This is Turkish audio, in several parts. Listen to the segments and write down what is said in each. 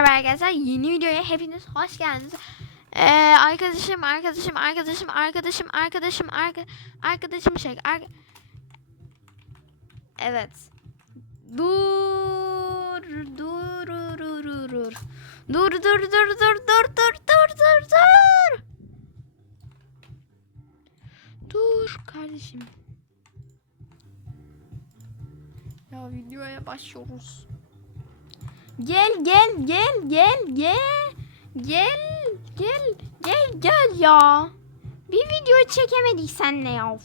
merhaba arkadaşlar. Yeni videoya hepiniz hoş geldiniz. Ee, arkadaşım, arkadaşım, arkadaşım, arkadaşım, arkadaşım, arka, arkadaşım şey. arka- Evet. Dur, dur, dur, dur, dur. Dur, dur, dur, dur, dur, dur, dur, dur, dur. Dur kardeşim. Ya videoya başlıyoruz. Gel gel gel gel gel. Gel gel gel gel ya. Bir video çekemedik senle ya.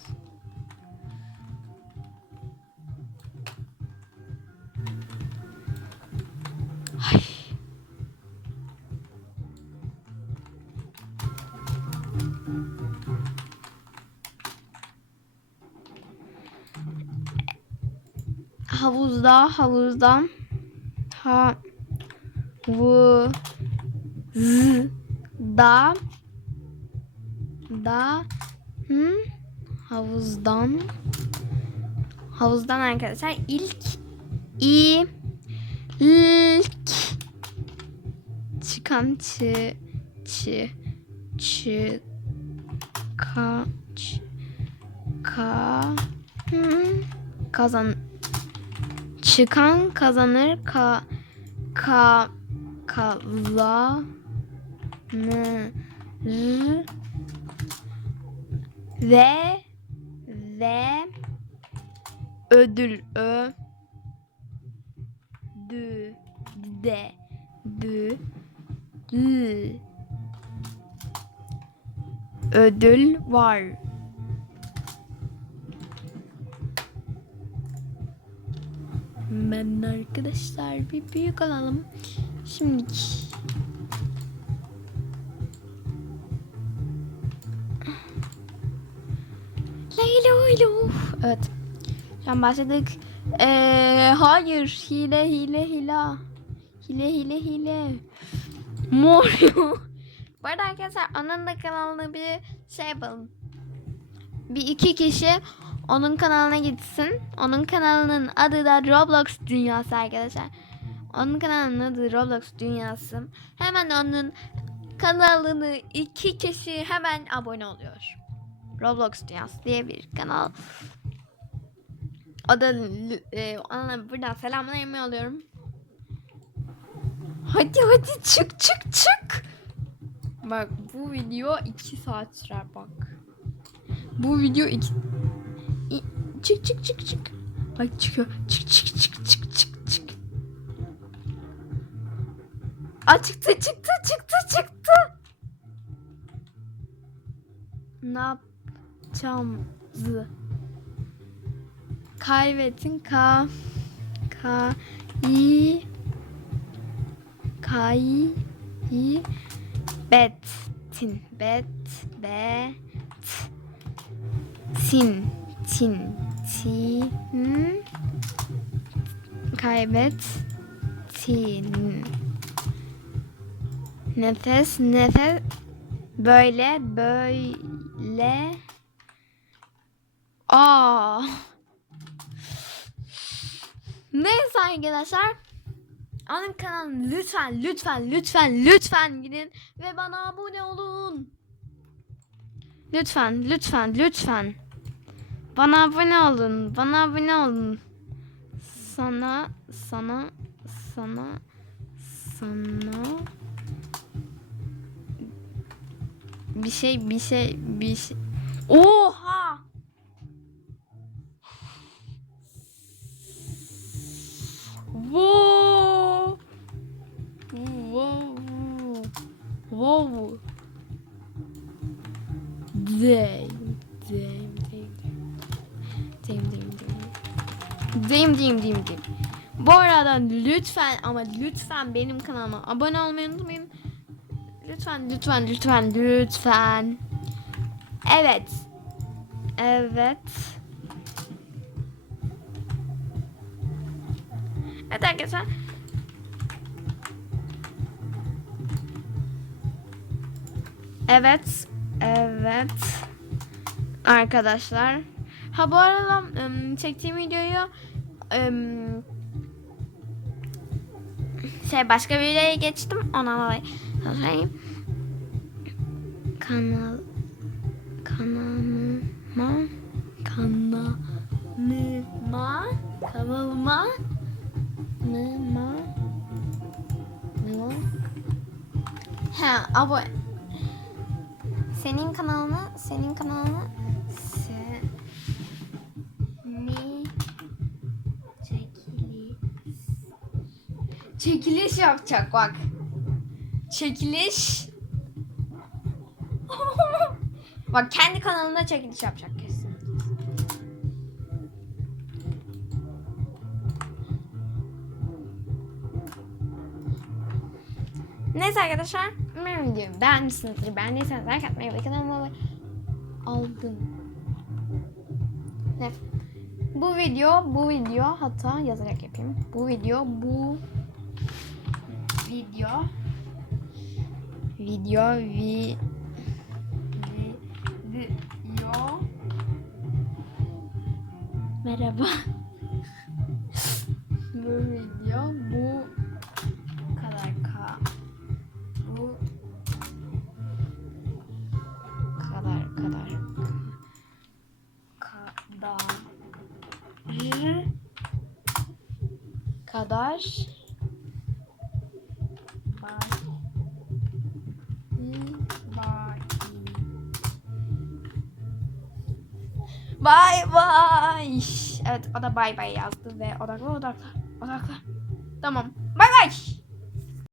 Havuzda havuzda ha vu z da da hı havuzdan havuzdan arkadaşlar. İlk i ilk çıkan çı çı çı ka ç, ka hı, kazan çıkan kazanır ka ka kazanır ve ve ödül ö dü de dü l ödül var. Ben arkadaşlar bir büyük alalım. Şimdi Leyla Leyla. Evet. Şu an başladık. Ee, hayır. Hile hile hile. Hile hile hile. Mor. Bu arada arkadaşlar onun da kanalına bir şey yapalım. Bir iki kişi onun kanalına gitsin. Onun kanalının adı da Roblox Dünyası arkadaşlar. Onun kanalının adı Roblox Dünyası. Hemen onun kanalını iki kişi hemen abone oluyor. Roblox Dünyası diye bir kanal. O da e, ona buradan selamlarımı alıyorum. Hadi hadi çık çık çık. Bak bu video 2 saat sürer bak. Bu video 2 çık çık çık çık. Bak çıkıyor. Çık çık çık çık çık çık. Aa çıktı çıktı çıktı çıktı. Ne yapacağımızı kaybettin ka ka i kay i bettin bet be sin tin tin kaybettin nefes nefes böyle böyle aa Neyse arkadaşlar. Onun kanalına lütfen lütfen lütfen lütfen gidin ve bana abone olun. Lütfen lütfen lütfen. Bana abone olun. Bana abone olun. Sana sana sana sana bir şey bir şey bir şey. Oha! Wow. Wow. Wow. Damn. Damn. Damn. Damn. Damn. Bu arada lütfen ama lütfen benim kanalıma abone olmayı unutmayın. Lütfen lütfen lütfen lütfen. Evet. Evet. Evet arkadaşlar. Evet. Evet. Arkadaşlar. Ha bu arada çektiğim videoyu ım, şey başka bir videoya geçtim. Ondan dolayı söyleyeyim. Kanal kanalıma kanalıma kanalıma kanalıma ne o? Ha abone senin kanalına senin kanalına çekiliş yapacak bak çekiliş bak kendi kanalında çekiliş yapacak kesin Neyse arkadaşlar, umarım videomu beğenmişsinizdir. Beğendiyseniz like atmayı ve kanalıma aldım. Ne? Bu video, bu video hatta yazarak yapayım. Bu video, bu video. Video vi vi video. Merhaba. bu video bu kadar ka bu kadar kadar kadar kadar Bye bye. Evet o da bye bye yazdı ve odakla odakla odakla. Tamam. Bye bye.